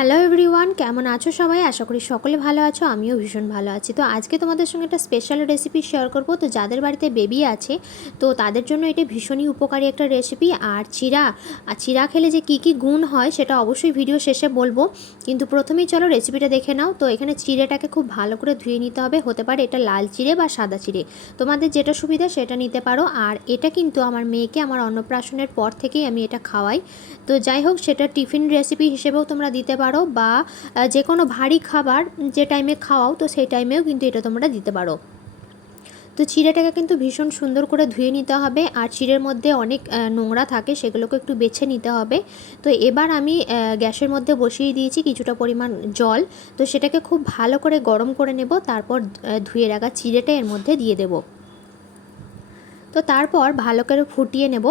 Hello everyone, কেমন আছো সবাই? আশা করি সকলে ভালো আছো। আমিও ভীষণ ভালো আছি। তো আজকে তোমাদের সঙ্গে একটা স্পেশাল রেসিপি শেয়ার করব। তো যাদের বাড়িতে বেবি আছে তো তাদের জন্য এটা ভীষণই উপকারী একটা রেসিপি। আর চিড়া খেলে যে কী গুণ হয় সেটা অবশ্যই ভিডিও শেষে বলবো, কিন্তু প্রথমেই চলো রেসিপিটা দেখে নাও। তো এখানে চিড়েটাকে খুব ভালো করে ধুয়ে নিতে হবে। হতে পারে এটা লাল চিড়ে বা সাদা চিড়ে, তোমাদের যেটা সুবিধা সেটা নিতে পারো। আর এটা কিন্তু আমার মেয়েকে আমার অন্নপ্রাশনের পর থেকেই আমি এটা খাওয়াই। তো যাই হোক, সেটা টিফিন রেসিপি হিসেবেও তোমরা দিতে পারো, বা যে কোনো ভারী খাবার যে টাইমে খাওয়াও তো সেই টাইমেও কিন্তু এটা তোমরা দিতে পারো। তো চিড়েটাকে কিন্তু ভীষণ সুন্দর করে ধুয়ে নিতে হবে। আর চিড়ের মধ্যে অনেক নোংরা থাকে, সেগুলোকে একটু বেছে নিতে হবে। তো এবার আমি গ্যাসের মধ্যে বসিয়ে দিয়েছি কিছুটা পরিমাণ জল। তো সেটাকে খুব ভালো করে গরম করে নেব, তারপর ধুয়ে রাখা চিড়েটা এর মধ্যে দিয়ে দেব। তো তারপর ভালো করে ফুটিয়ে নেব।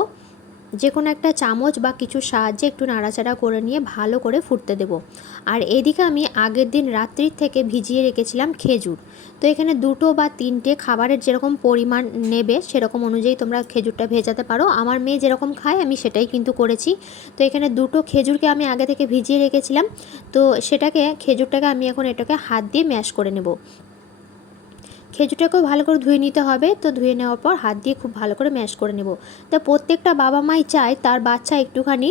যে কোনো একটা চামচ বা কিছুর সাহায্যে একটু নাড়াচাড়া করে নিয়ে ভালো করে ফুটতে দেব। আর এদিকে আমি আগের দিন রাত্রির থেকে ভিজিয়ে রেখেছিলাম খেজুর। তো এখানে 2 বা 3টে খাবারের যেরকম পরিমাণ নেবে সেরকম অনুযায়ী তোমরা খেজুরটা ভেজাতে পারো। আমার মেয়ে যেরকম খায় আমি সেটাই কিন্তু করেছি। তো এখানে 2টো খেজুরকে আমি আগে থেকে ভিজিয়ে রেখেছিলাম। তো খেজুরটাকে আমি এখন এটাকে হাত দিয়ে ম্যাশ করে নেব। খেজুরটাকেও ভালো করে ধুয়ে নিতে হবে। তো ধুয়ে নেওয়ার পর হাত দিয়ে খুব ভালো করে ম্যাশ করে নেব। তো প্রত্যেকটা বাবা মাই চায় তার বাচ্চা একটুখানি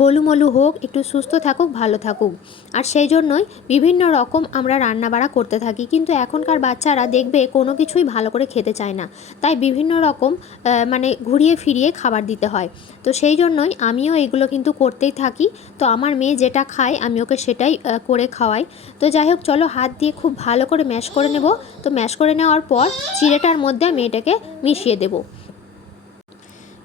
গোলুমলু হোক, একটু সুস্থ থাকুক, ভালো থাকুক। আর সেই জন্যই বিভিন্ন রকম আমরা রান্নাবাড়া করতে থাকি, কিন্তু এখনকার বাচ্চারা দেখবে কোনো কিছুই ভালো করে খেতে চায় না। তাই বিভিন্ন রকম মানে ঘুরিয়ে ফিরিয়ে খাবার দিতে হয়। তো সেই জন্যই আমিও এগুলো কিন্তু করতেই থাকি। তো আমার মেয়ে যেটা খায় আমি ওকে সেটাই করে খাওয়াই। তো যাই হোক, চলো হাত দিয়ে খুব ভালো করে ম্যাশ করে নেব। তো ম্যাশ করে নেওয়ার পর চিড়েটার মধ্যে আমি এটাকে মিশিয়ে দেব।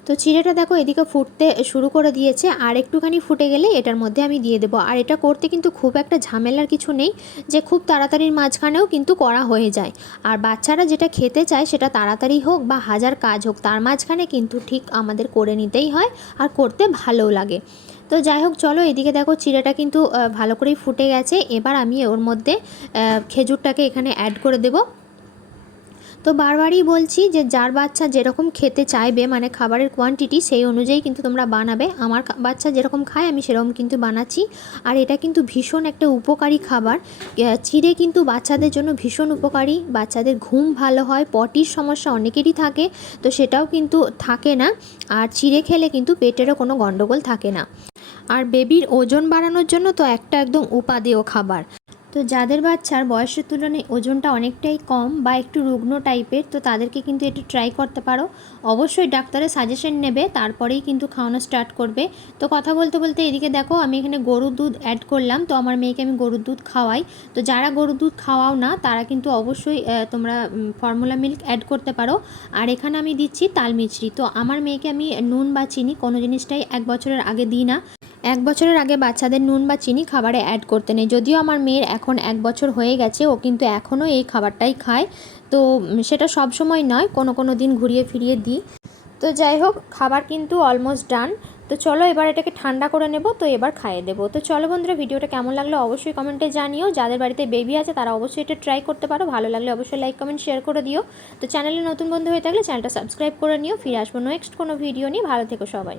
তো চিড়েটা দেখো এদিকে ফুটতে শুরু করে দিয়েছে, আর একটুখানি ফুটে গেলে এটার মধ্যে আমি দিয়ে দেবো। আর এটা করতে কিন্তু খুব একটা ঝামেলার কিছু নেই, যে খুব তাড়াতাড়ির মাঝখানেও কিন্তু করা হয়ে যায়। আর বাচ্চারা যেটা খেতে চায় সেটা তাড়াতাড়ি হোক বা হাজার কাজ হোক, তার মাঝখানে কিন্তু ঠিক আমাদের করে নিতেই হয়, আর করতে ভালোও লাগে। তো যাই হোক, চলো এদিকে দেখো চিড়েটা কিন্তু ভালো করেই ফুটে গেছে। এবার আমি ওর মধ্যে খেজুরটাকে এখানে অ্যাড করে দেব। তো বারবারই বলছি যে যার বাচ্চা যেরকম খেতে চাইবে, মানে খাবারের কোয়ান্টিটি সেই অনুযায়ী কিন্তু তোমরা বানাবে। আমার বাচ্চা যেরকম খায় আমি সেরকম কিন্তু বানাচ্ছি। আর এটা কিন্তু ভীষণ একটা উপকারী খাবার। চিড়ে কিন্তু বাচ্চাদের জন্য ভীষণ উপকারী। বাচ্চাদের ঘুম ভালো হয়, পটির সমস্যা অনেকেরই থাকে, তো সেটাও কিন্তু থাকে না। আর চিড়ে খেলে কিন্তু পেটেরও কোনো গণ্ডগোল থাকে না। আর বেবির ওজন বাড়ানোর জন্য তো একটা একদম উপাদেয় খাবার। তো যাদের বাচ্চার বয়সের তুলনায় ওজনটা অনেকটাই কম বা একটু রুগ্ন টাইপের, তো তাদেরকে কিন্তু একটু ট্রাই করতে পারো। অবশ্যই ডাক্তারের সাজেশন নেবে, তারপরেই কিন্তু খাওয়ানো স্টার্ট করবে। তো কথা বলতে বলতে এদিকে দেখো আমি এখানে গরুর দুধ অ্যাড করলাম। তো আমার মেয়েকে আমি গরুর দুধ খাওয়াই। তো যারা গরুর দুধ খাওয়াও না তারা কিন্তু অবশ্যই তোমরা ফর্মুলা মিল্ক অ্যাড করতে পারো। আর এখানে আমি দিচ্ছি তাল মিছরি। তো আমার মেয়েকে আমি নুন বা চিনি কোনো জিনিসটাই 1 বছরের আগে দিই না। 1 বছরের আগে বাচ্চাদের নুন বা চিনি খাবারে অ্যাড করতে নেই। যদিও আমার মেয়ের এখন 1 বছর হয়ে গেছে, ও কিন্তু এখনও এই খাবারটাই খায়। তো সেটা সব সময় নয়, কোনো কোনো দিন ঘুরিয়ে ফিরিয়ে দিই। তো যাই হোক, খাবার কিন্তু অলমোস্ট ডান। তো চলো এবার এটাকে ঠান্ডা করে নেব। তো এবার খাইয়ে দেবো। তো চলো বন্ধুরা, ভিডিওটা কেমন লাগলো অবশ্যই কমেন্টে জানিও। যাদের বাড়িতে বেবি আছে তারা অবশ্যই এটা ট্রাই করতে পারো। ভালো লাগলে অবশ্যই লাইক কমেন্ট শেয়ার করে দিও। তো চ্যানেলে নতুন বন্ধু হয়ে থাকলে চ্যানেলটা সাবস্ক্রাইব করে নিও। ফিরে আসবো নেক্সট কোনো ভিডিও নিয়ে। ভালো থেকো সবাই।